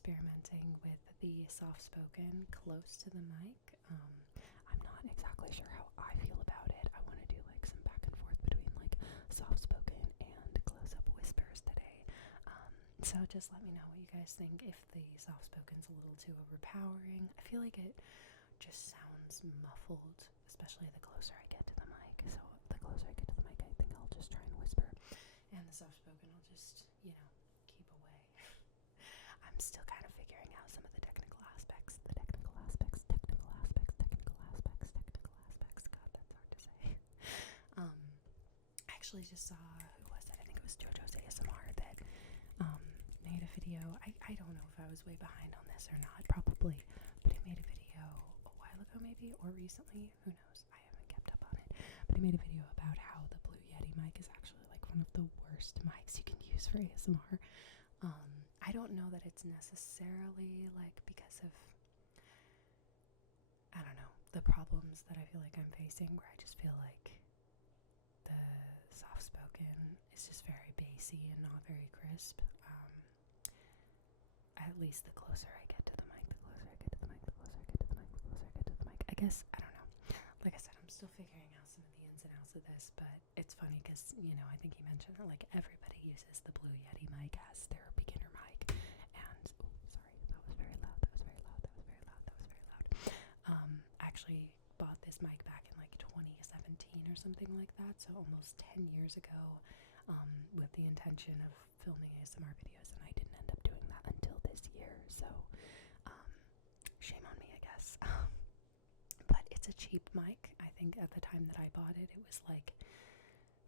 experimenting with the soft-spoken close to the mic. I'm not exactly sure how I feel about it. I want to do like some back and forth between like soft-spoken and close-up whispers today. So just let me know what you guys think. If the soft-spoken's a little too overpowering, I feel like it just sounds muffled, especially the closer I get to the mic. So the closer I get to the mic, I think I'll just try and whisper, and the soft-spoken I'll just, keep away. I'm still kind of figuring out some of the technical aspects. God, that's hard to say. I actually just saw, who was it? I think it was JoJo's ASMR that made a video. I don't know if I was way behind on this or not, probably, but he made a video a while ago maybe, or recently, who knows, I haven't kept up on it, but he made a video about how the Blue Yeti mic is actually like one of the worst mics you can use for ASMR. I don't know that it's necessarily like because of, I don't know, the problems that I feel like I'm facing, where I just feel like the soft-spoken is just very bassy and not very crisp. At least the closer I get to the mic, I guess, I don't know. Like I said, I'm still figuring out some of the ins and outs of this, but it's funny because, I think he mentioned that like everybody uses the Blue Yeti mic as their beginner mic. And, oh, sorry, that was very loud. I actually bought this mic back in like 2017 or something like that, so almost 10 years ago, with the intention of filming ASMR videos, and I didn't end up doing that until this year, so shame on me, I guess. But it's a cheap mic. I think at the time that I bought it, it was like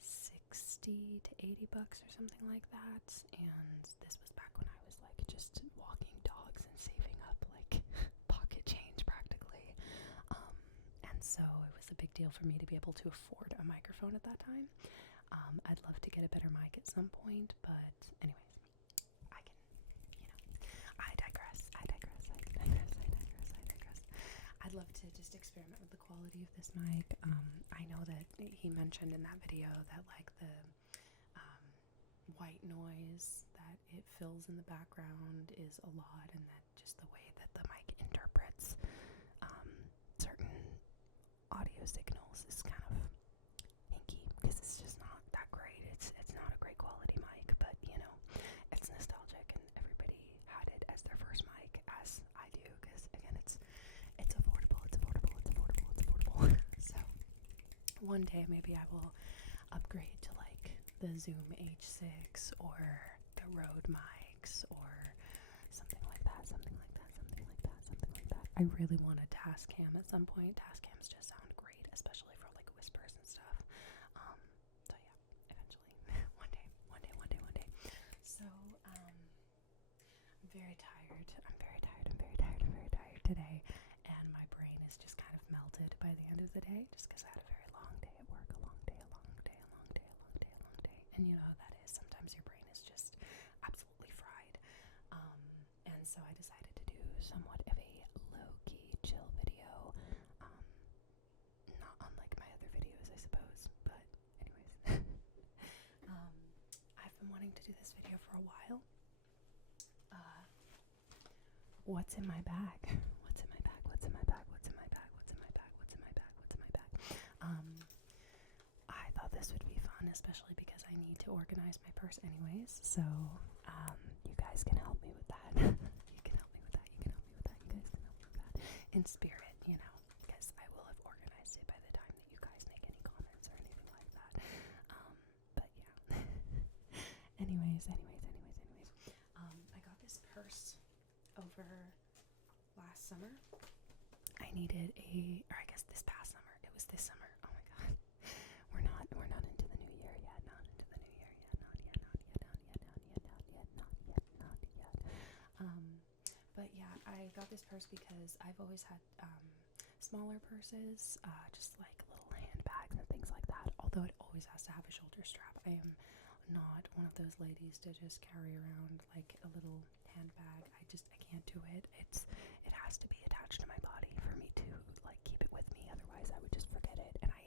60 to 80 bucks or something like that, and this was back when I was like just walking dogs and saving up like pocket change practically, and so it was a big deal for me to be able to afford a microphone at that time. I'd love to get a better mic at some point, but anyways, I digress. I'd love to just experiment with the quality of this mic. I know that he mentioned in that video that like the white noise that it fills in the background is a lot, and that just the way that the mic interprets certain audio signals is kind of hinky, because it's just not that great. It's not a great quality mic, but it's nostalgic, and everybody had it as their first mic, as I do, because again, it's affordable. So one day maybe I will upgrade to like the Zoom H6 or the Rode mics or something like that. I really want a Tascam at some point. Tascams just sound great, especially for like whispers and stuff. So yeah, eventually, one day. So I'm very tired. I'm very tired today, and my brain is just kind of melted by the end of the day, just because I had a very long day at work, a long day, and you know how that is. Sometimes your brain is just absolutely fried. And so I decided to do somewhat of a low-key chill video, not unlike my other videos, I suppose, but anyways. I've been wanting to do this video for a while. What's in my bag? I thought this would be fun, especially because I need to organize my purse anyways, so you guys can help me with that. You can help me with that. In spirit, because I will have organized it by the time that you guys make any comments or anything like that. But yeah. Anyways. I got this purse over last summer. I needed or I guess this past summer. It was this summer. Oh my god. We're not into the new year yet. Not yet. But yeah, I got this purse because I've always had smaller purses, just like little handbags and things like that, although it always has to have a shoulder strap. I am not one of those ladies to just carry around like a little handbag. I can't do it. It has to be attached to my body for me to like keep it with me, otherwise I would just forget it, and I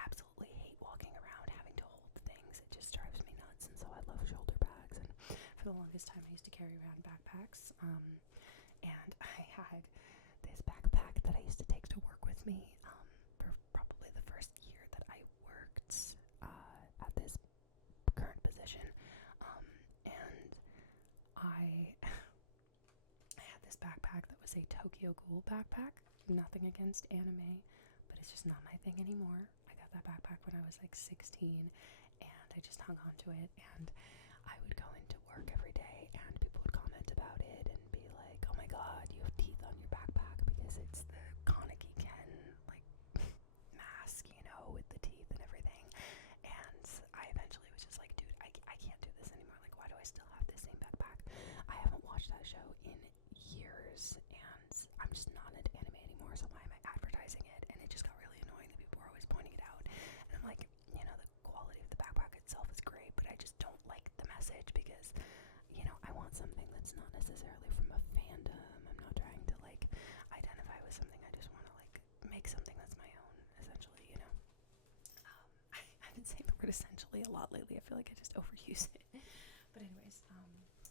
absolutely hate walking around having to hold things. It just drives me nuts, and so I love shoulder bags, and for the longest time I used to carry around backpacks, and I had this backpack that I used to take to work with me for probably the first year that I worked at this current position, and I had this backpack that was a Tokyo Ghoul backpack. Nothing against anime, but it's just not my thing anymore. I got that backpack when I was like 16, and I just hung on to it, and I would go into work every day, and people would comment about it and be like, oh my god, you have teeth on your backpack, because it's the Kaneki Ken, like, mask, you know, with the teeth and everything. And I eventually was just like, dude, I can't do this anymore. Like, why do I still have this same backpack? I haven't watched that show in years, and I'm just not into anime anymore, so why am I advertising it? And it just got really annoying that people were always pointing it out. And I'm like, you know, the quality of the backpack itself is great, but I just don't like the message, because, you know, I want something that's not necessarily from a fandom. I'm not trying to, like, identify with something. I just want to, like, make something that's my own, essentially, you know. I've been saying the word essentially a lot lately. I feel like I just overuse it. But anyways,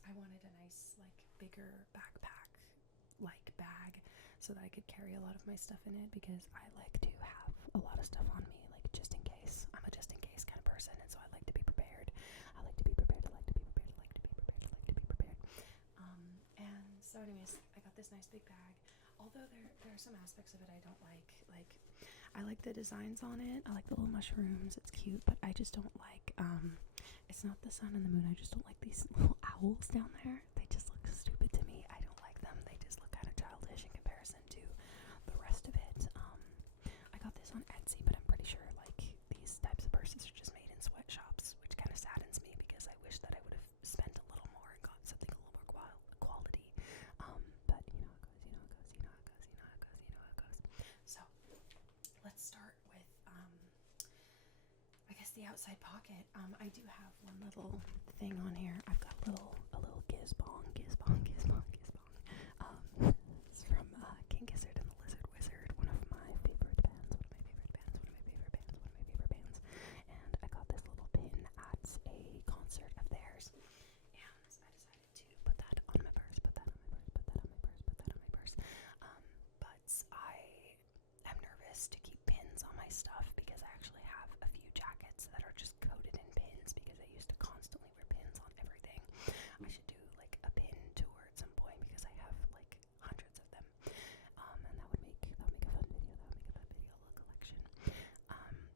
I wanted a nice, like, bigger backpack, like, bag, so that I could carry a lot of my stuff in it, because I like to have a lot of stuff on me, like, just in case. I'm a just in case kind of person, and so I like to be prepared. I like to be prepared. I like to be prepared. I like to be prepared. I like to be prepared. And so anyways, I got this nice big bag. Although there are some aspects of it I don't like. Like, I like the designs on it. I like the little mushrooms. It's cute, but I just don't like, it's not the sun and the moon. I just don't like these little owls down there. They just look stupid to me. I don't like them. They just look kind of childish in comparison to the rest of it. I got this on Etsy, but I'm pretty sure, like, these types of purses are just made in sweatshops, which kind of saddens me, because I wish that I would have spent a little more and got something a little more quality. But you know how it goes, you know how it goes, you know how it goes, you know how it goes, you know how it goes. So let's start with I guess the outside pocket. I do have one little thing on here. I've got a little gizbong. It's from King Gizzard and the Lizard Wizard, one of my favorite bands, and I got this little pin at a concert of theirs, and I decided to put that on my purse, but I am nervous to keep pins on my stuff, because I actually have a few jackets that are just coated in pins, because I used to constantly wear pins on everything. I should do, like, a pin tour at some point, because I have, like, hundreds of them. And that would make a fun video. Little collection.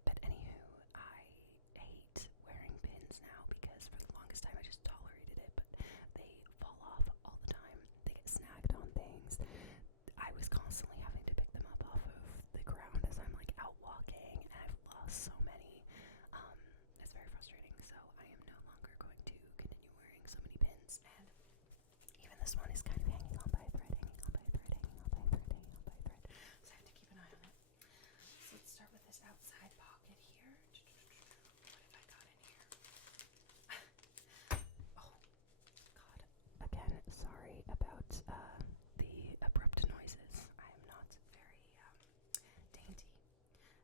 But anywho, I hate wearing pins now, because for the longest time I just tolerated it, but they fall off all the time. They get snagged on things. I was constantly having to pick them up off of the ground as I'm, like, out walking, and I've lost so many. It's very frustrating, so I am no longer going to continue wearing so many pins, and even this one is kind of hanging on by a thread, so I have to keep an eye on it. So let's start with this outside pocket here. What have I got in here? Oh, God. Again, sorry about the abrupt noises. I am not very dainty.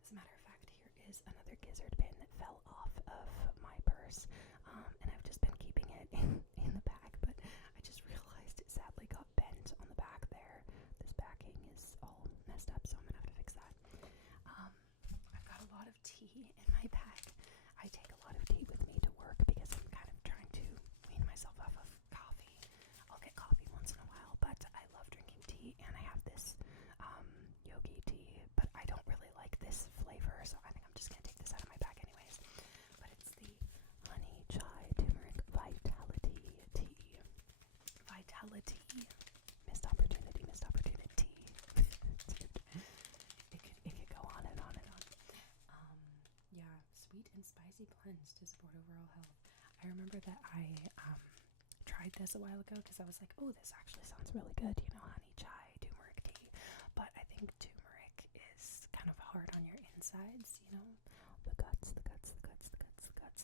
As a matter of fact, here is another gizzard pin that fell off of my purse, and I've just been keeping it in the bag, but I just realized it sadly got bent on the back there. This backing is all messed up, so I'm gonna have to fix that. I've got a lot of tea in my bag. I take a lot of tea with me to work, because I'm kind of trying to wean myself off of coffee. I'll get coffee once in a while, but I love drinking tea, and I have this yogi tea, but I don't really like this flavor, so I think I'm just gonna take this out of my bag anyways. But it's the honey chai turmeric vitality tea. Missed opportunity. It could go on and on and on. Yeah, sweet and spicy blends to support overall health. I remember that I tried this a while ago, because I was like, oh, this actually sounds really good, you know, honey chai turmeric tea. But I think turmeric is kind of hard on your insides, you know, the guts.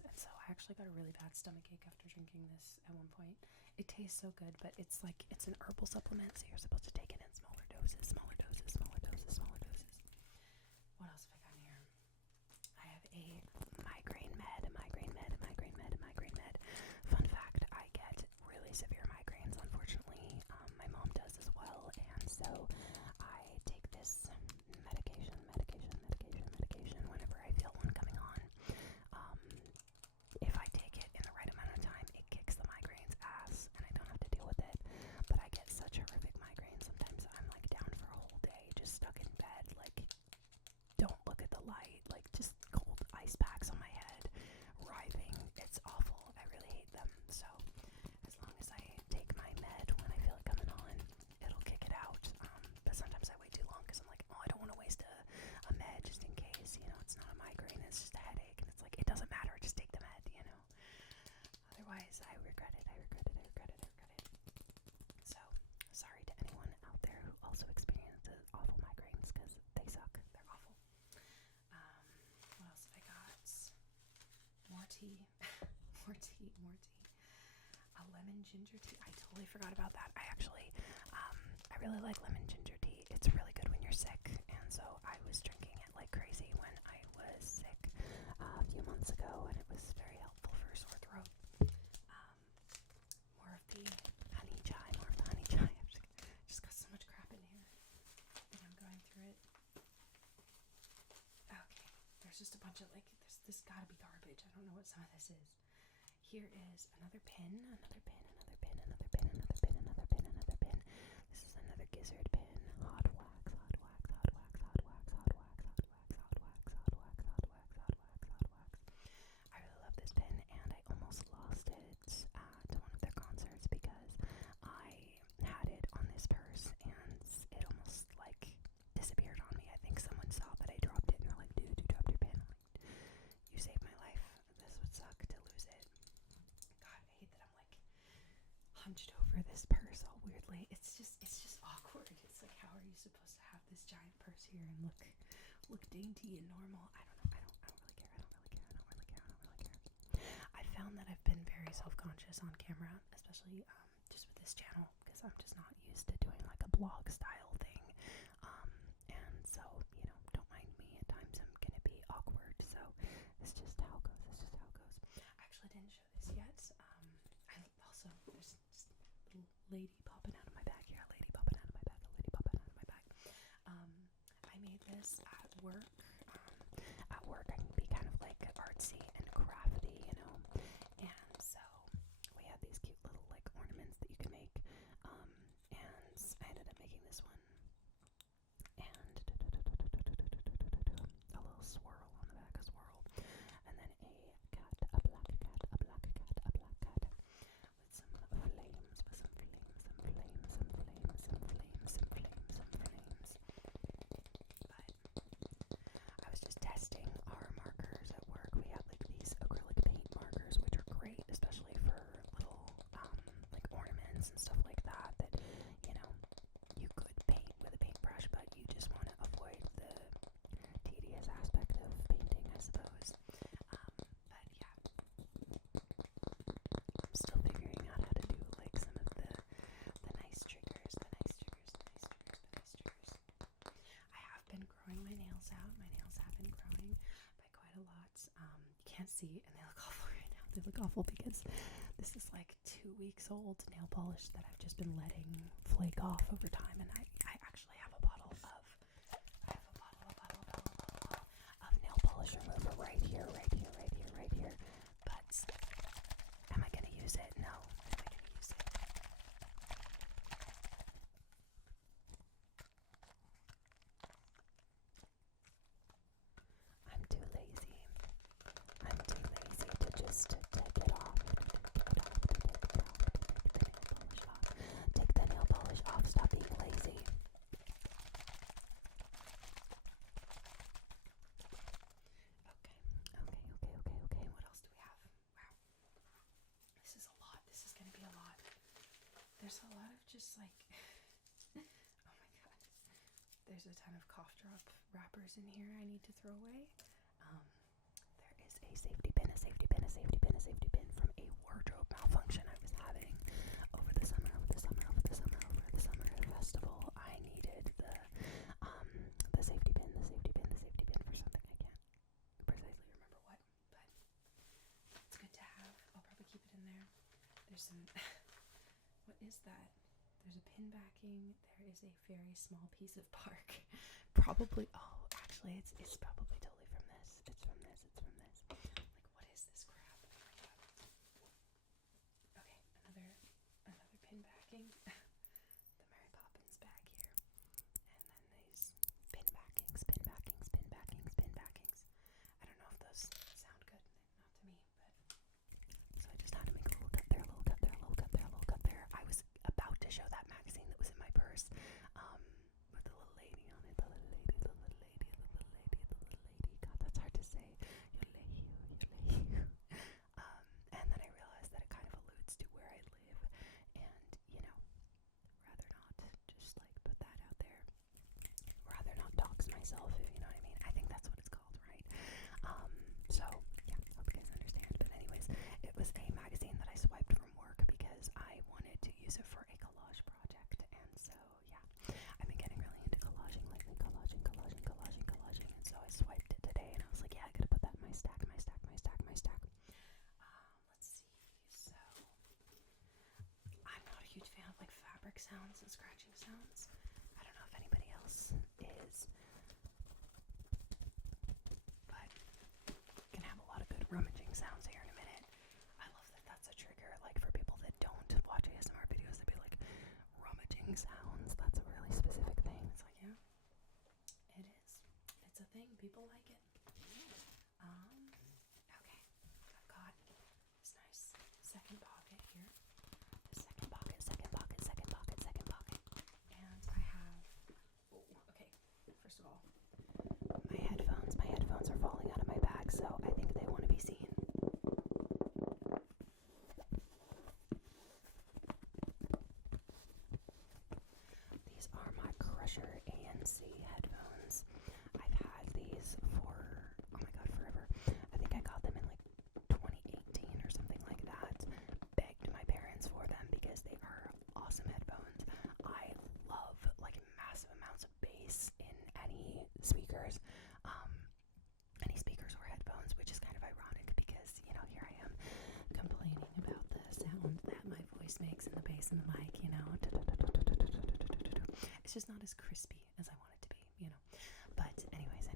And so I actually got a really bad stomachache after drinking this at one point. It tastes so good, but it's like, it's an herbal supplement, so you're supposed to take it in smaller doses. What else have I got here? I have a migraine med. Fun fact, I get really more tea. More tea. A lemon ginger tea. I totally forgot about that. I really like lemon ginger tea. It's really good when you're sick, and so I was drinking it like crazy when I was sick a few months ago, and it was very helpful for a sore throat. More of the honey chai. I've just got so much crap in here. I think I'm going through it. Okay, there's just a bunch of this gotta be garbage. I don't know what some of this is. Here is another pin. This is another gizzard pin. Hot wax. I really love this pin, and I almost lost it at one of their concerts because I had it on this purse and it almost like disappeared on me. I think someone saw that I dropped it and they're like, dude, you dropped your pin. I'm like, you saved my life. This would suck to lose it. God, I hate that I'm like hunched over this purse all weirdly. It's just awkward. It's like, how are you supposed to have this giant purse here and look dainty and normal? I don't know. I don't really care. I found that I've been very self-conscious on camera, especially just with this channel, because I'm just not used to doing like a blog style thing. And so, don't mind me. At times I'm gonna be awkward. So it's just how it goes. I actually didn't show this yet. There's just a little lady popping out of my bag here. I made this at work. At work I can be kind of like artsy and crafty, and so we had these cute little like ornaments that you can make, and I ended up making this one, and a little swirl on the back, and then a black cat, with some flames, But I was just testing our markers at work. We had like these acrylic paint markers, which are great, especially for little like ornaments and stuff like that you could paint with a paintbrush, but you just want to avoid the tedious aspect of painting, I suppose. But yeah, I'm still figuring out how to do like some of the nice triggers. I have been growing my nails out. My nails have been growing by quite a lot. You can't see, and they look awful right now. They look awful because this is like 2 weeks old nail polish that I've just been letting flake off over time, and I actually have a bottle of nail polish remover right here. But am I gonna use it? No. Am I gonna use it? I'm too lazy to just take it off. Take the nail polish off. Stop being lazy. Okay. What else do we have? Wow. This is a lot. This is going to be a lot. There's a lot of just like, oh my god. There's a ton of cough drop wrappers in here I need to throw away. There is a safety pin from a wardrobe malfunction I was having over the summer festival. I needed the safety pin for something. I can't precisely remember what, but it's good to have. I'll probably keep it in there. There's some what is that? There's a pin backing. There is a very small piece of bark. Probably actually it's probably totally from this. It's from this. Like, what is this crap? Oh my god. Okay, another pin backing. The Mary Poppins bag here. And then these pin backings. I don't know if those sound good. Not to me, but so I just had to make a little cut there. I was about to show that magazine that was in my purse, with the little lady on it. The little lady use it for a collage project, and so yeah, I've been getting really into collaging lately, collaging, and so I swiped it today, and I was like, yeah, I gotta put that in my stack. Let's see, so I'm not a huge fan of like fabric sounds and scratching sounds. I don't know if anybody else is, but can have a lot of good rummaging sounds here in a minute. I love that that's a trigger, like for people that don't watch ASMR videos, they'd be like, rummaging sounds, that's a really specific thing. It's like, yeah, it is. It's a thing, people like it. Okay, I've got this nice second pocket here. The second pocket. And I have, okay, first of all, my headphones are falling out of my bag, so I think they want to be seen. These are my Crusher ANC headphones. I've had these for, oh my god, forever. I think I got them in like 2018 or something like that. Begged my parents for them because they are awesome headphones. I love like massive amounts of bass in any speakers or headphones, which is kind of ironic because, you know, here I am complaining about the sound that my voice makes and the bass in the mic, you know. It's just not as crispy as I want it to be, you know. But anyways,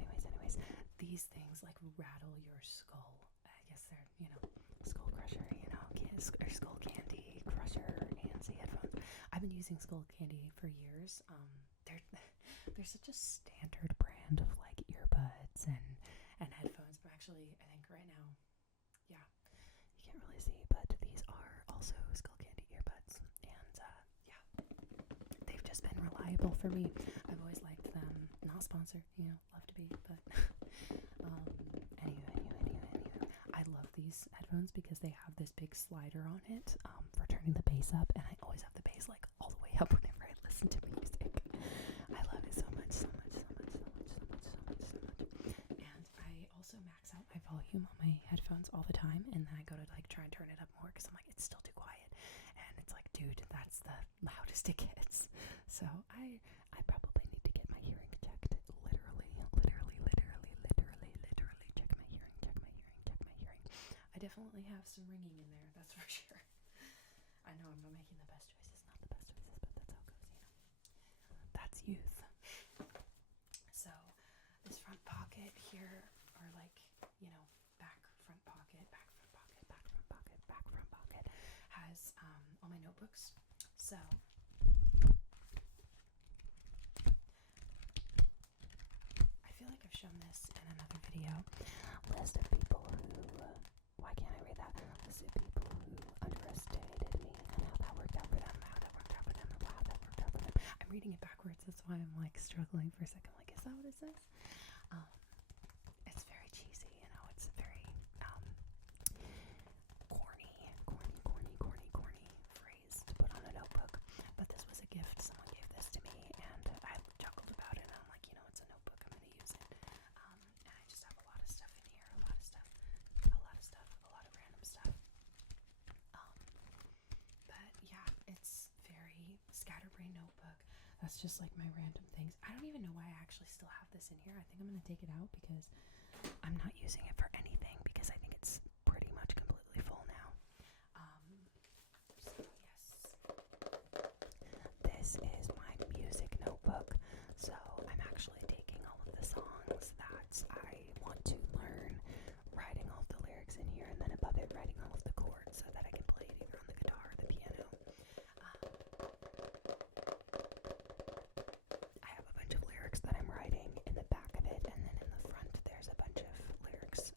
these things like rattle your skull. I guess they're, you know, Skull Crusher, you know, or Skull Candy Crusher ANC headphones. I've been using Skull Candy for years. They're such a standard brand of like earbuds and headphones, but actually I think right now, yeah, you can't really see, but these are also Skull Candy earbuds, and yeah, they've just been reliable for me. I've always liked them. Not sponsored, you know, love to be, but anyway, I love these headphones because they have this big slider on it for turning the bass up, and I always have the bass like all the way up whenever I listen to music. I love it so much. And I also max out my volume on my headphones all the time, and then I go to like try and turn it up more because I'm like, it's still too quiet, and it's like, dude, that's the loudest it gets. So I probably need to get my hearing checked. Literally check my hearing. I definitely have some ringing in there, that's for sure. I know I'm not making the best choices, but that's how it goes, you know. That's youth. So this front pocket here, or like, you know, back front pocket, has all my notebooks. So I feel like I've shown this in another video. List of people who, why can't I read that? List of people who underestimated me and how that worked out for them, I'm reading it backwards, that's why I'm like struggling for a second. Like, is that what it says? It's very cheesy, you know, it's very corny phrase to put on a notebook. But this was a gift, someone gave this to me, and I chuckled about it, and I'm like, you know, it's a notebook, I'm gonna use it. And I just have a lot of stuff in here, a lot of random stuff. But yeah, it's very scatterbrain notebook. That's just like my random things. I don't even know why I actually still have this in here. I think I'm gonna take it out because I'm not using it for anything, because I think it's pretty much completely full now. So yes, this is my music notebook. So I'm actually taking all of the songs that I want to learn, writing all of the lyrics in here, and then above it writing all of the chords so that I can play it either on the guitar or the piano. I have a bunch of lyrics that I'm writing in the back of it, and then in the front there's a bunch of lyrics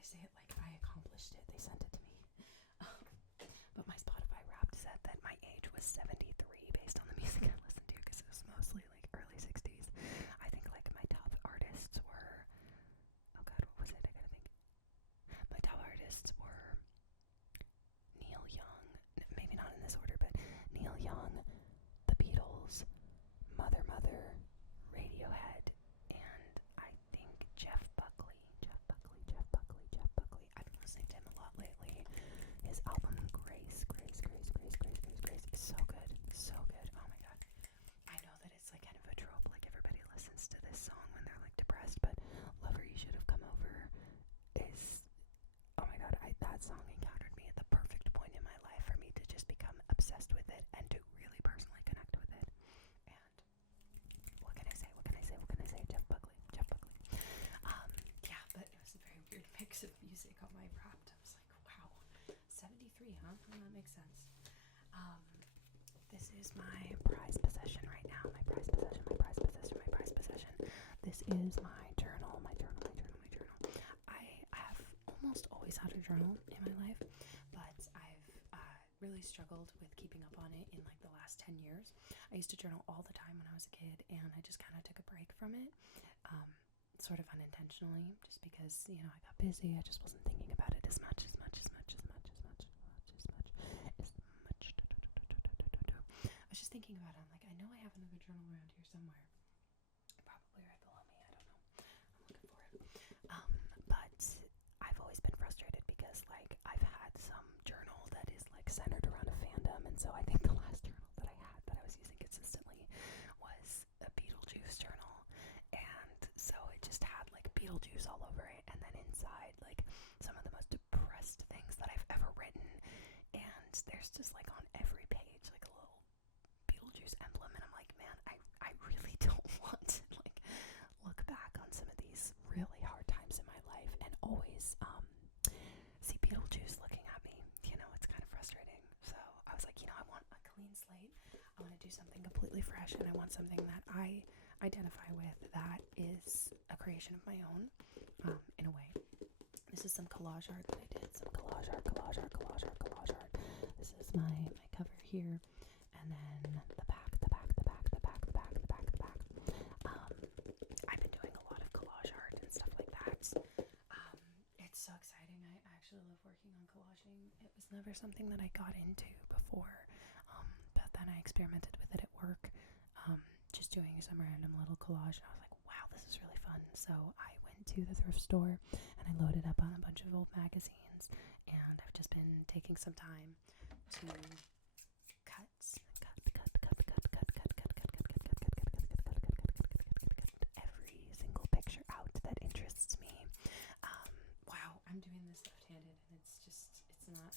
I say it like I accomplished it. They sent it to me. But my Spotify Wrapped said that my age was 73 based on the music I listened to, because it was mostly like early 60s. I think like my top artists were, oh god, what was it? I gotta think. My top artists were Neil Young, maybe not in this order, but Neil Young, The Beatles, Mother, Radiohead, and I think Jeff Buckley. I've been listening to him a lot lately. His album Grace is so good. Oh my god. I know that it's like kind of a trope, like everybody listens to this song when they're like depressed, but Lover You Should Have Come Over is, oh my god, that song encountered me at the perfect point in my life for me to just become obsessed with it and to really personally connect with it. And what can I say? Jeff Buckley. Yeah, but it was a very weird mix of music on my Wrapped. I was like, wow, 73, huh? Well, that makes sense. This is my prized possession right now. My prized possession. This is my journal. I have almost always had a journal in my life, but I've really struggled with keeping up on it in like the last 10 years. I used to journal all the time when I was a kid, and I just kind of took a break from it, sort of unintentionally, just because, you know, I got busy. I just wasn't thinking about it as much. I was just thinking about it. I'm like, I know I have another journal around here somewhere. Probably right below me. I don't know. I'm looking for it. But I've always been frustrated because, like, I've had some journal that is, like, centered around a fandom. And so I think the last journal that I had that I was using consistently was a Beetlejuice journal. And so it just had, like, Beetlejuice all over it. And then inside, like, some of the most depressed things that I've ever written. And there's just, like, on every page, like, a little Beetlejuice emblem, and I'm like, man, I really don't want to like look back on some of these really hard times in my life and always see Beetlejuice looking at me. You know, it's kind of frustrating. So I was like, you know, I want a clean slate. I want to do something completely fresh, and I want something that I identify with, that is a creation of my own, in a way. This is some collage art that I did. Collage art. This is my cover here. And then the back. I've been doing a lot of collage art and stuff like that. It's so exciting. I actually love working on collaging. It was never something that I got into before, but then I experimented with it at work, just doing some random little collage, and I was like, wow, this is really fun. So I went to the thrift store and I loaded up on a bunch of old magazines, and I've just been taking some time to cut every single picture out that interests me. Wow, I'm doing this left-handed, and it's not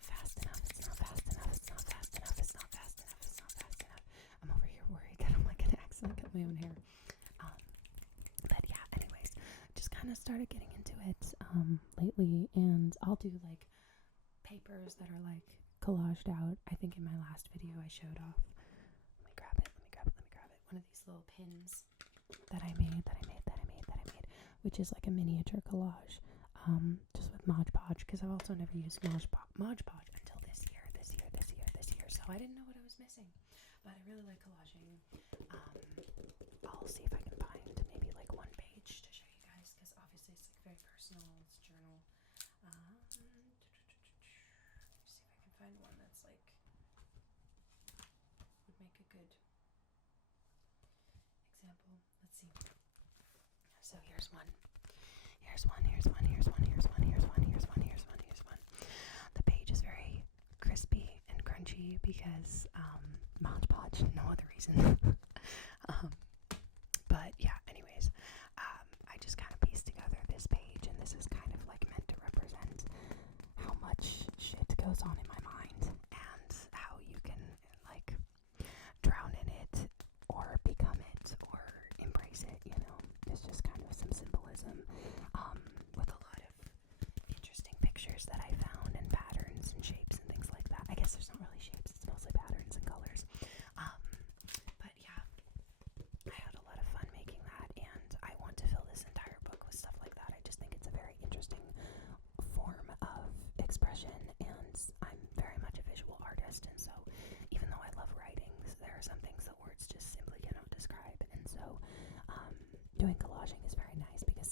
fast enough. I'm over here worried that I'm like gonna accidentally cut my own hair. But yeah, anyways, just kind of started getting into it lately, and I'll do like papers that are like collaged out. I think in my last video I showed off. Let me grab it. One of these little pins that I made, which is like a miniature collage, just with Mod Podge, because I've also never used Mod Podge until this year. So I didn't know what I was missing, but I really like collaging. I'll see if I can find maybe like one page to show you guys, because obviously it's like very personal. It's a journal. See if I can find one that's like would make a good example. Let's see. So here's one. The page is very crispy and crunchy because Mod Podge, no other reason. But yeah, anyways, I just kind of pieced together this page, and this is kind of like meant to represent how much shit goes on in my mind and how you can like drown in it or become it or embrace it, you know. It's just kind of some symbolism with a lot of interesting pictures that I found, and patterns and shapes and things like that. I guess there's not really shapes, it's mostly patterns and colors. But yeah, I had a lot of fun making that, and I want to fill this entire book with stuff like that. I just think it's a very interesting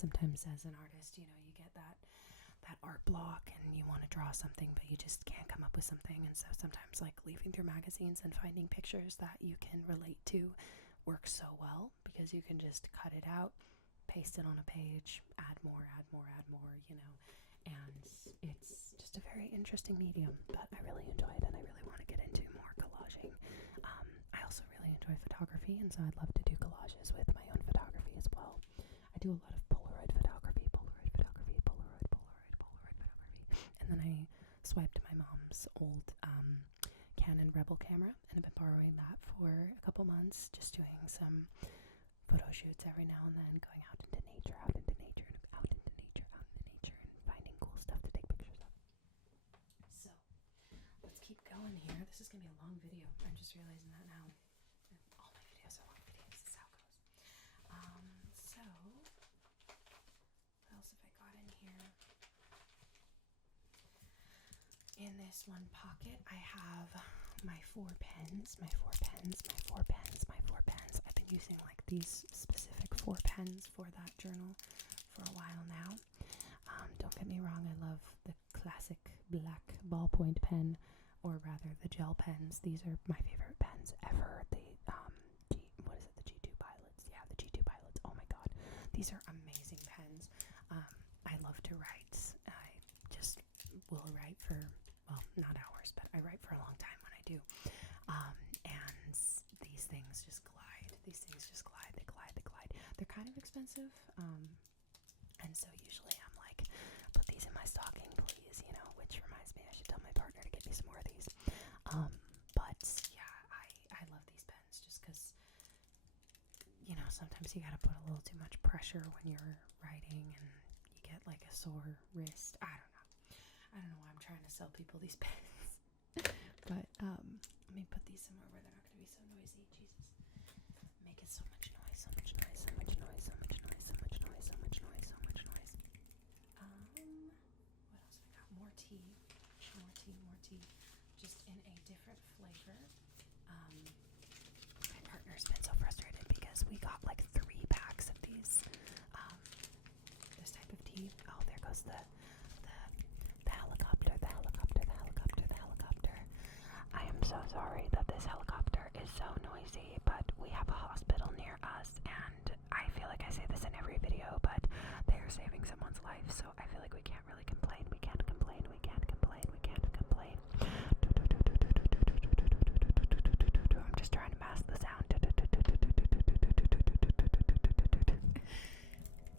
sometimes as an artist, you know, you get that art block and you want to draw something, but you just can't come up with something. And so sometimes like leafing through magazines and finding pictures that you can relate to works so well, because you can just cut it out, paste it on a page, add more, you know, and it's just a very interesting medium. But I really enjoy it, and I really want to get into more collaging. I also really enjoy photography, and so I'd love to do collages with my own photography as well. I do a lot of Polaroid photography, and then I swiped my mom's old Canon Rebel camera, and I've been borrowing that for a couple months, just doing some photo shoots every now and then, going out into nature, and finding cool stuff to take pictures of. So, let's keep going here. This is going to be a long video. I'm just realizing that now. All my videos are long videos. This is how it goes. So, what else have I got in here? In this one pocket, I have my 4 pens. I've been using like these specific 4 pens for that journal for a while now. Don't get me wrong, I love the classic black ballpoint pen, or rather the gel pens. These are my favorite pens ever. The the G2 Pilots. Yeah, the G2 Pilots. Oh my god, these are amazing pens. I love to write. I just will write for, well, not hours, but I write for a long time when I do. And these things just glide. They glide. They're kind of expensive. And so usually I'm like, put these in my stocking, please, you know, which reminds me I should tell my partner to get me some more of these. But yeah, I love these pens just because, you know, sometimes you gotta put a little too much pressure when you're writing and you get like a sore wrist. I don't know why I'm trying to sell people these pens. But let me put these somewhere where they're not going to be so noisy. Jesus. Make it so much noise. What else have I got? More tea. Just in a different flavor. My partner's been so frustrated because we got like 3 packs of these. This type of tea. Oh, there goes the helicopter. I am so sorry that this helicopter is so noisy, but we have a hospital near us, and I feel like I say this in every video, but they are saving someone's life, so I feel like we can't really complain. We can't complain. I'm just trying to mask the sound.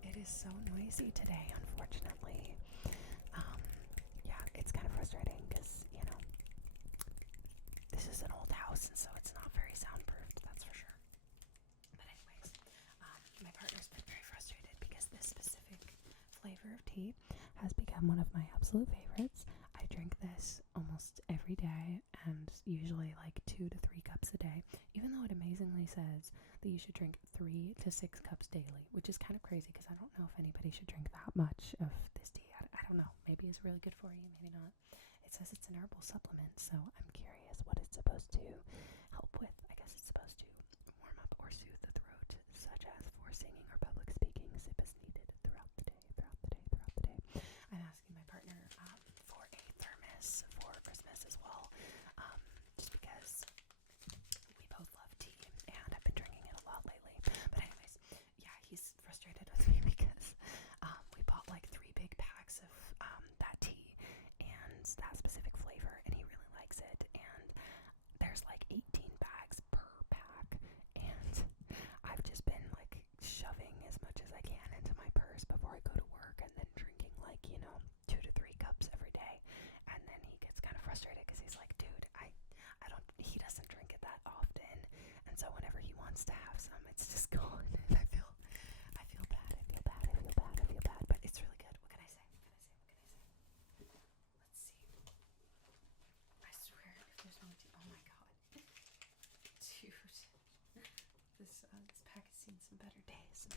It is so noisy today, unfortunately. Yeah, it's kind of frustrating because, you know, this is an old house, and so it's not very soundproofed, that's for sure. But anyways, my partner's been very frustrated because this specific flavor of tea has become one of my absolute favorites. I drink this almost every day, and usually like 2 to 3 cups a day, even though it amazingly says that you should drink 3 to 6 cups daily, which is kind of crazy because I don't know if anybody should drink that much of this tea. I don't know. Maybe it's really good for you, maybe not. It says it's an herbal supplement, so I'm curious what it's supposed to help with. I guess it's supposed to warm up or soothe the throat, such as for singing or public speaking. Sip as needed throughout the day. I'm asking my partner for a thermos for Christmas as well, just because we both love tea, and I've been drinking it a lot lately. But anyways, yeah, he's frustrated with me because we bought like 3 big packs of that tea and that specific flavor, and he really likes it, and there's like 18 bags per pack, and I've just been like shoving as much as I can into my purse before I go to work, and then drinking like, you know, 2 to 3 cups every day. And then he gets kind of frustrated because he's like, dude, he doesn't drink it that often, and so whenever he wants to have some, it's just gone. And I feel bad, but it's really good. What can I say? Let's see. I swear, if there's more tea, oh my god, dude, this pack has seen some better days.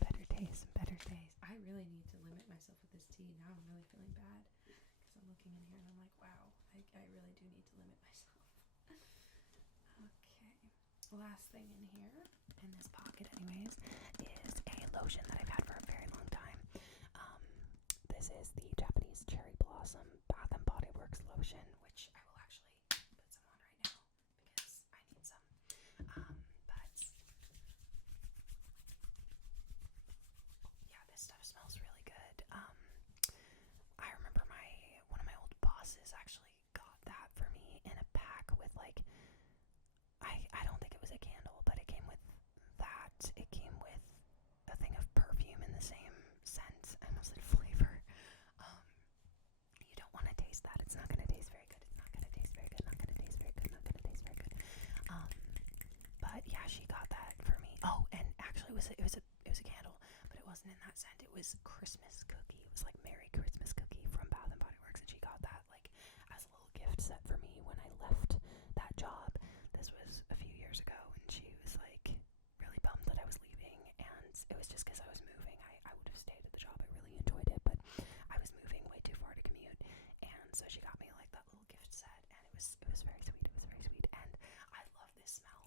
I really need to limit myself with this tea. Now I'm really feeling bad because I'm looking in here and I'm like, wow, I really do need to limit myself. Okay, last thing in here, in this pocket anyways, is a lotion that I've had for a very long time. was a candle, but it wasn't in that scent. It was Christmas cookie. It was like Merry Christmas cookie from Bath and Body Works, and she got that like as a little gift set for me when I left that job. This was a few years ago, and she was like really bummed that I was leaving, and it was just because I was moving. I would have stayed at the job. I really enjoyed it, but I was moving way too far to commute, and so she got me like that little gift set, and it was very sweet. It was very sweet, and I love this smell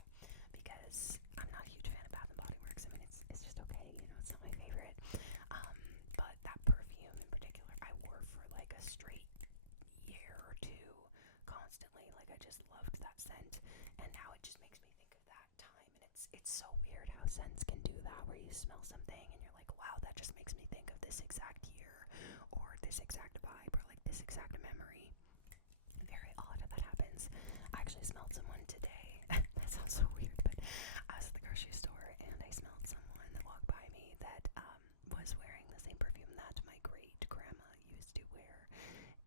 because I'm not a huge fan of Bath and Body Works. I mean, it's just okay, you know, it's not my favorite. But that perfume in particular, I wore for like a straight year or two, constantly. Like I just loved that scent, and now it just makes me think of that time. And it's so weird how scents can do that, where you smell something and you're like, wow, that just makes me think of this exact year, or this exact vibe, or like this exact memory. Very odd how that happens. I actually smelled someone today. That sounds so weird, but I was at the grocery store and I smelled someone that walked by me that was wearing the same perfume that my great grandma used to wear,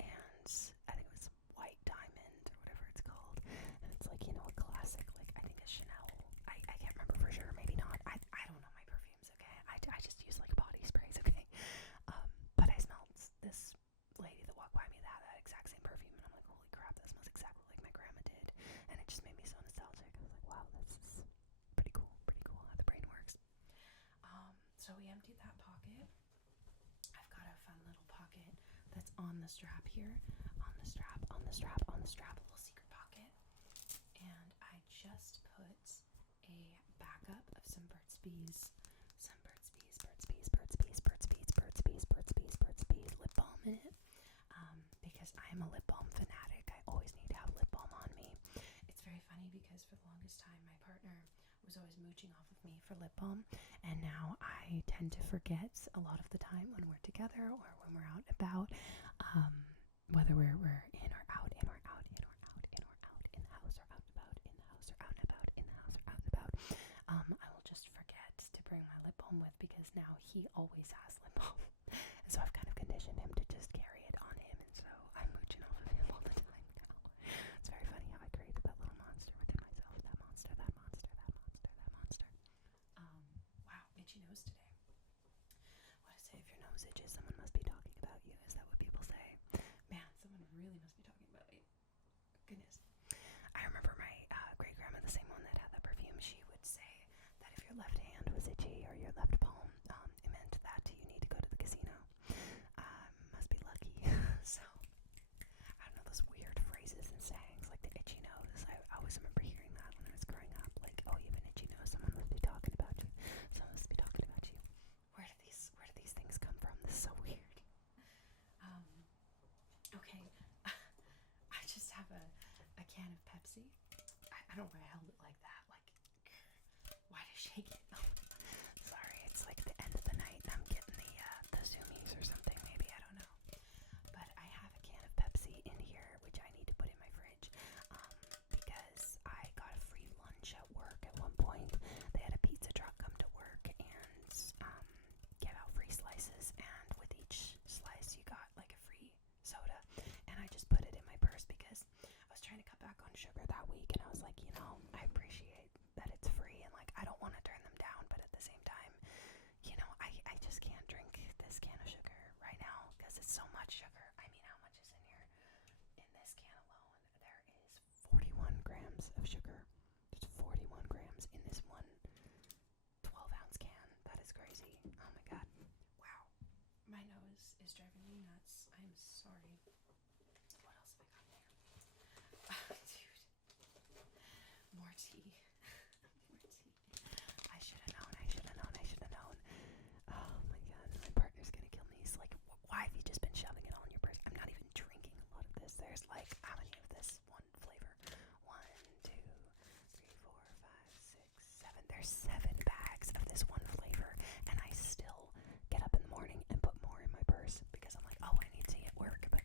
and I think it was White Diamond or whatever it's called, and it's like, you know, a classic, like I think a Chanel. I can't remember for sure, maybe not. I don't know my perfumes, okay? I just use like body sprays, okay? But I smelled this lady that walked by me that had that exact same perfume, and I'm like, holy crap, that smells exactly like my grandma did, and it just made me so nostalgic. I was like, wow, this is pretty cool how the brain works. So we emptied that pocket. I've got a fun little pocket that's on the strap here, on the strap, a little secret pocket, and I just put a backup of some Burt's Bees lip balm in it, because I am a lip balm fanatic. I always need to have lip balm on me. It's very funny because for the longest time my partner was always mooching off of me for lip balm, and now I tend to forget a lot of the time when we're together or when we're out and about, whether we're in or out, in the house or out and about, I will just forget to bring my lip balm with, because now he always has lip balm. And so I've kind of conditioned him to just carry it on him, and so I'm mooching off of him all the time now. It's very funny how I created that little monster within myself. That monster. Wow, itchy nose today. What is it? If your nose itches, someone must be talking about you. Is that what people say? Man, someone really must be talking about you. Goodness. I remember my great grandma, the same one that had that perfume, she would say that if your left hand was itchy or your left palm, it meant that you need to go to the casino. Must be lucky. So, I don't know, those weird phrases and sayings, like the itchy nose. I always remember hearing that when I was growing up. Like, oh, you have an itchy nose, someone must be talking about you. Someone must be talking about you. Where do these things come from? This is so weird. Okay. I just have a can of Pepsi. I don't know why I held it like that. Like, why did I shake it? Oh, sorry, it's like the end of the night and I'm getting the zoomies or something, maybe, I don't know. But I have a can of Pepsi in here, which I need to put in my fridge, because I got a free lunch at work at one point. They had a pizza truck come to work and give out free slices, and with each slice you got like a free soda, and I just put it in my purse because I was trying to cut back on sugar that week, and I was like, you know, I appreciate that it's free, and like I don't want to turn them down, but at the same time, you know, I just can't drink this can of sugar right now because it's so much sugar. I mean, how much is in here? In this can alone, there is 41 grams of sugar. There's 41 grams in this one 12-ounce can. That is crazy. Oh my god. Wow. My nose is driving me nuts. I'm sorry. What else have I got there? Dude. More tea. More tea. I should have known. Oh my god. My partner's gonna kill me. He's like, why have you just been shoving it all in your purse? I'm not even drinking a lot of this. There's like, how many of this one flavor? 1, 2, 3, 4, 5, 6, 7. There's 7 bags of this one flavor, and I still get up in the morning and put more in my purse because I'm like, oh, I need tea at work, but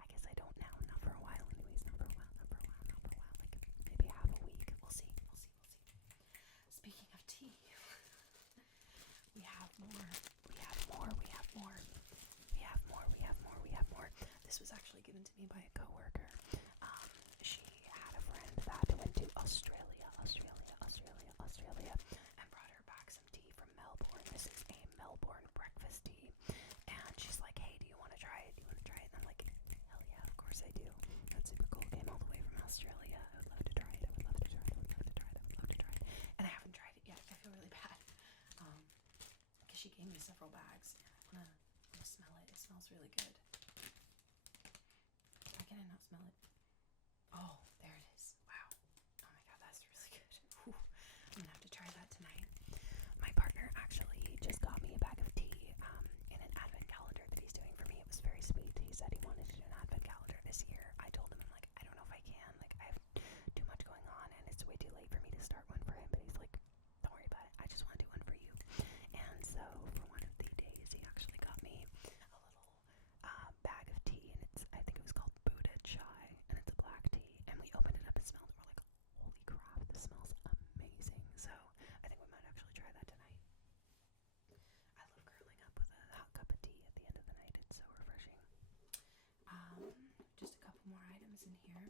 I guess I don't now. Not for a while anyways. Not for a while. Like maybe half a week. We'll see. Speaking of tea, we have more. This was actually given to me by a coworker. She had a friend that went to Australia, and brought her back some tea from Melbourne. me several bags, and I wanna smell it. It smells really good. Why can I not smell it? Oh, there it is. Wow. Oh my god, that's really good. Whew. I'm gonna have to try that tonight. My partner actually just got me a bag of tea in an advent calendar that he's doing for me. It was very sweet. He said he wanted to do an advent calendar this year. I told him, I'm like, I don't know if I can. Like, I have too much going on, and it's way too late for me to start one for him. But he's like, don't worry about it. I just want to do one for you. And so for one of the days, he actually got me a little bag of tea, and I think it was called Buddha Chai, and it's a black tea. And we opened it up and smelled it. We're like, holy crap, this smells amazing. So I think we might actually try that tonight. I love curling up with a hot cup of tea at the end of the night. It's so refreshing. Just a couple more items in here.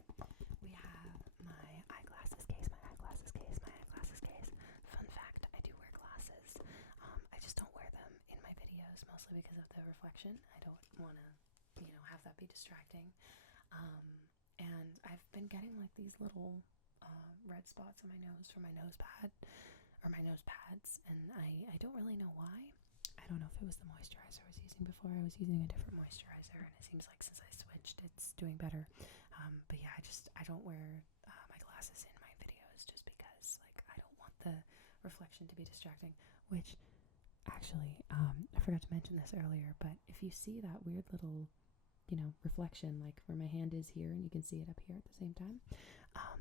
We have my eyeglasses case, my eyeglasses case, my eyeglasses case. Fun fact, I do wear glasses. I just don't wear them in my videos, mostly because of the reflection. I don't want to, have that be distracting. And I've been getting like these little red spots on my nose from my nose pad, or my nose pads, and I don't really know why. I don't know if it was the moisturizer I was using before. I was using a different moisturizer, and it seems like since I switched, it's doing better. But yeah, I don't wear my glasses in my videos just because, like, I don't want the reflection to be distracting. Which, actually, I forgot to mention this earlier, but if you see that weird little, reflection, like where my hand is here, and you can see it up here at the same time,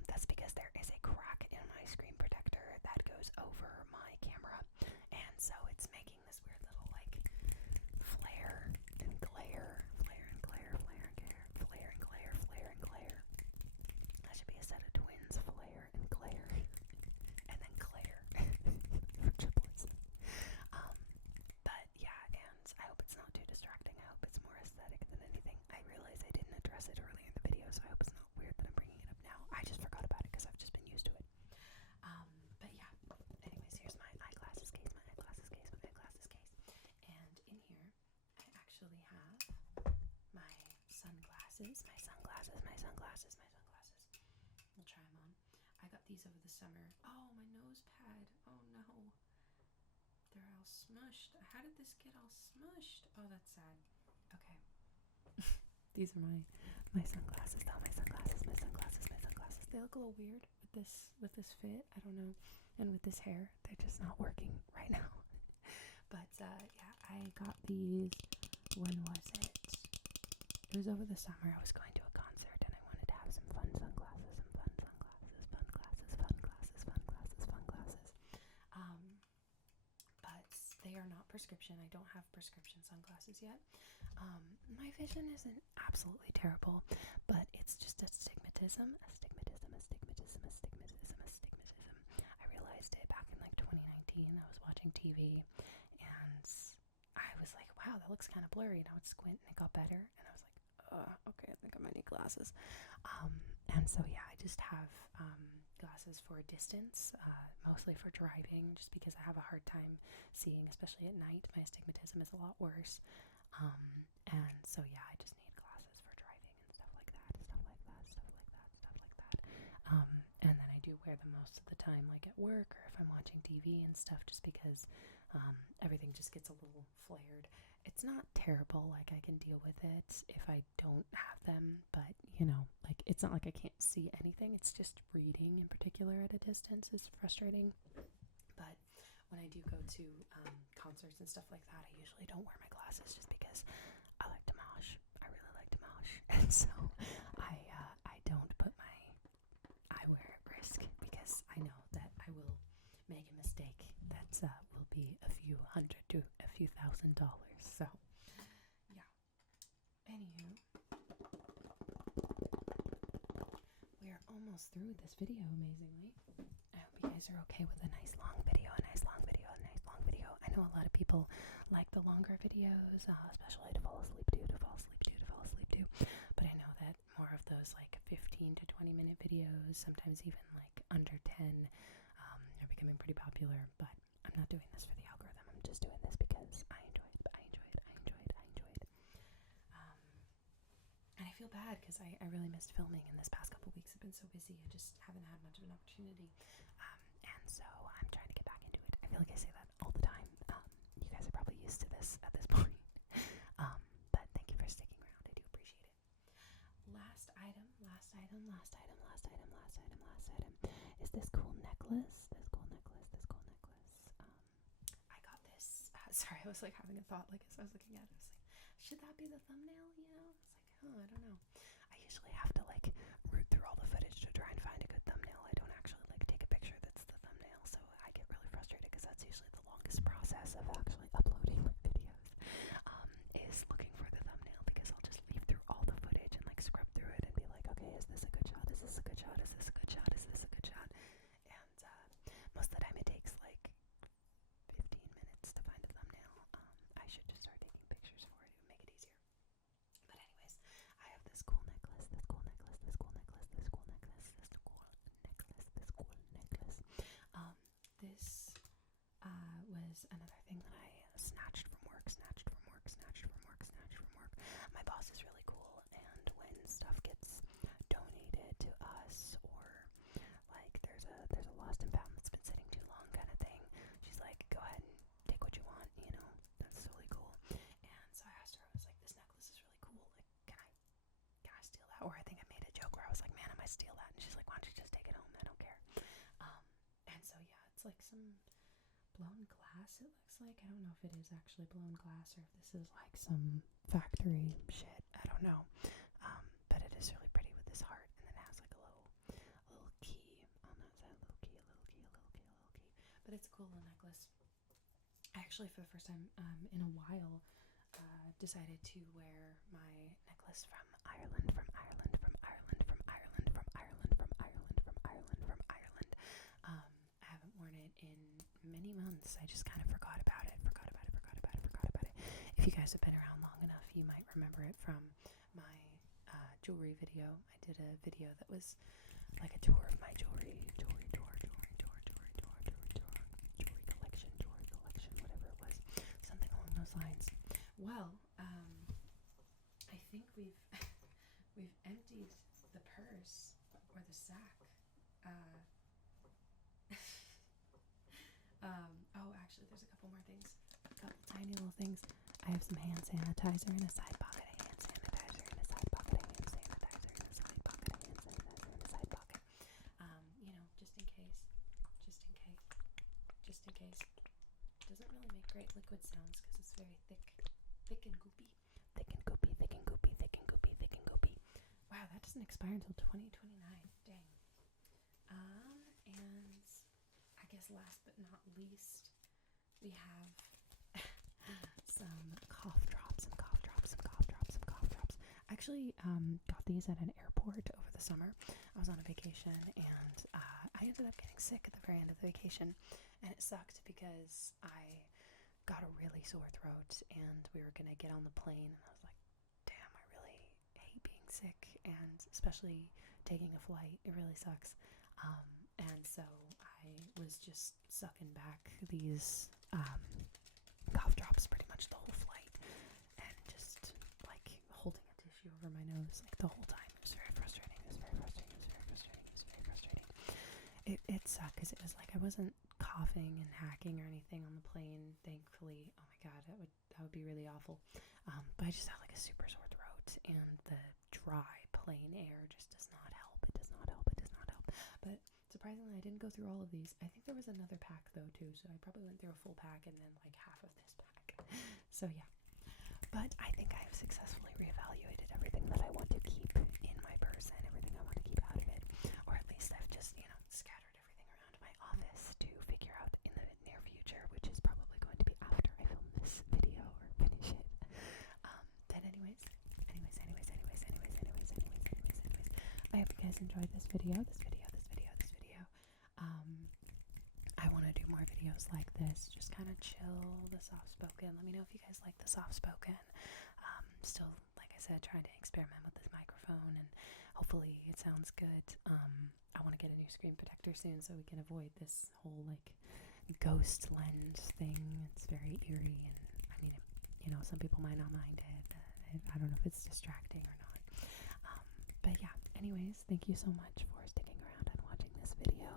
that's because there is a crack in my screen protector that goes over my camera, and so it's making this weird little like flare and glare, flare and glare, flare and glare, flare and glare, flare and glare. That should be a set of twins: flare and glare, and then Claire for triplets. But yeah, and I hope it's not too distracting. I hope it's more aesthetic than anything. I realize I didn't address it earlier in the video, so I hope it's not weird that I'm bringing it up now. I just forgot about it because I've just been used to it. But yeah, anyways, here's my eyeglasses case, my eyeglasses case, my eyeglasses case. And in here, I actually have my sunglasses, my sunglasses, my sunglasses, my sunglasses. We'll try them on. I got these over the summer. Oh, my nose pad. Oh no. They're all smushed. How did this get all smushed? Oh, that's sad. Okay. These are my sunglasses though. My sunglasses, my sunglasses, my sunglasses. They look a little weird with this fit. I don't know. And with this hair, they're just not working right now. But yeah, I got these. When was it? It was over the summer. I was going to a concert and I wanted to have some fun sunglasses, some fun sunglasses, fun glasses, fun glasses, fun glasses, fun glasses. But they are not prescription. I don't have prescription sunglasses yet. My vision isn't absolutely terrible, but it's just astigmatism. I realized it back in like 2019. I was watching TV and I was like, wow, that looks kind of blurry. And I would squint and it got better. And I was like, okay, I think I might need glasses. And so yeah, I just have glasses for distance, mostly for driving, just because I have a hard time seeing, especially at night. My astigmatism is a lot worse. And so yeah, I just need glasses for driving and stuff like that. And then I do wear them most of the time, like at work or if I'm watching TV and stuff, just because everything just gets a little flared. It's not terrible, like I can deal with it if I don't have them, but like it's not like I can't see anything. It's just reading in particular at a distance is frustrating. But when I do go to concerts and stuff like that, I usually don't wear my glasses just because I like to mosh. I really like to mosh, and so I don't put my eyewear at risk because I know that I will make a mistake that will be a few $100 to a few $1,000. So yeah. Anywho, we are almost through this video, amazingly. I hope you guys are okay with a nice long video, I know a lot of people like the longer videos, especially to fall asleep to, but I know that more of those like 15 to 20 minute videos, sometimes even like under 10, are becoming pretty popular. But I'm not doing this for the algorithm, I'm just doing this because I enjoy it. And I feel bad because I really missed filming, and this past couple weeks have been so busy. I just haven't had much of an opportunity, and so I'm trying to get back into it. I feel like I say that all the time. You guys are probably used necklace at this point. But thank you for sticking around. I do appreciate it. Last item is this cool necklace. I got this. Sorry, I was like having a thought like as I was looking at it. I was like, should that be the thumbnail? You know, it's like, oh, I don't know. I usually have to like root through all the footage to try and find a good thumbnail. I don't actually like take a picture that's the thumbnail, so I get really frustrated because that's usually the longest process of actually uploading my videos. Is looking for the thumbnail, because I'll just leaf through all the footage and like scrub through it and be like, okay, is this a good shot? Is this a good shot? Is this a good shot? Is this a good shot? And most of the time it takes like 15 minutes to find a thumbnail. I should just start taking pictures for it. It would make it easier. But anyways, I have this cool necklace. This was another thing that I snatched from work. My boss is really cool, and when stuff gets donated to us, or like there's a lost and found that's been sitting too long kind of thing, she's like, go ahead and take what you want, you know. That's totally cool. And so I asked her, I was like, this necklace is really cool, like can I steal that? Or I think I made a joke where I was like, man, I might steal that. And she's like, why don't you just take it home? I don't care. And so yeah, it's like some blown glass, it looks like. I don't know if it is actually blown glass or if this is like some factory shit. I don't know. But it is really pretty with this heart, and then it has like a little key on that side. A little key. But it's a cool little necklace. I actually, for the first time in a while, decided to wear my necklace from Ireland. I haven't worn it in many months. I just kind of forgot about it. If you guys have been around long enough, you might remember it from my jewelry video. I did a video that was like a tour of my jewelry collection, whatever it was, something along those lines. Well, I think we've emptied the purse or the sack. Oh, actually, there's a couple more things. A couple tiny little things. I have some hand sanitizer in a side pocket. You know, just in case. Doesn't really make great liquid sounds because it's very thick and goopy. Wow, that doesn't expire until 2029. Dang. And I guess last but not least, we have some cough drops. I actually got these at an airport over the summer. I was on a vacation, and I ended up getting sick at the very end of the vacation, and it sucked because I got a really sore throat, and we were gonna get on the plane, and I was like, damn, I really hate being sick, and especially taking a flight. It really sucks. And so I was just sucking back these cough drops pretty much the whole flight, and just like holding a tissue over my nose like the whole time. It was very frustrating. It sucked because it was like I wasn't coughing and hacking or anything on the plane, thankfully. Oh my god, that would be really awful. But I just had like a super sore throat, and the dry plain air just does not help. It does not help. But surprisingly, I didn't go through all of these. I think there was another pack though too, so I probably went through a full pack and then like half of this pack. So yeah. But I think I have successfully reevaluated everything that I want to keep in my purse and everything I want to keep out of it. Or at least I've just, scattered everything around my office to figure out in the near future, which is probably going to be after I film this video or finish it. But anyways, I hope you guys enjoyed this video. I want to do more videos like this, just kind of chill, the soft spoken. Let me know if you guys like the soft spoken. Still, like I said, trying to experiment with this microphone, and hopefully it sounds good. I want to get a new screen protector soon so we can avoid this whole like ghost lens thing. It's very eerie, and I mean, some people might not mind it. I don't know if it's distracting or not. But yeah, anyways, thank you so much for sticking around and watching this video.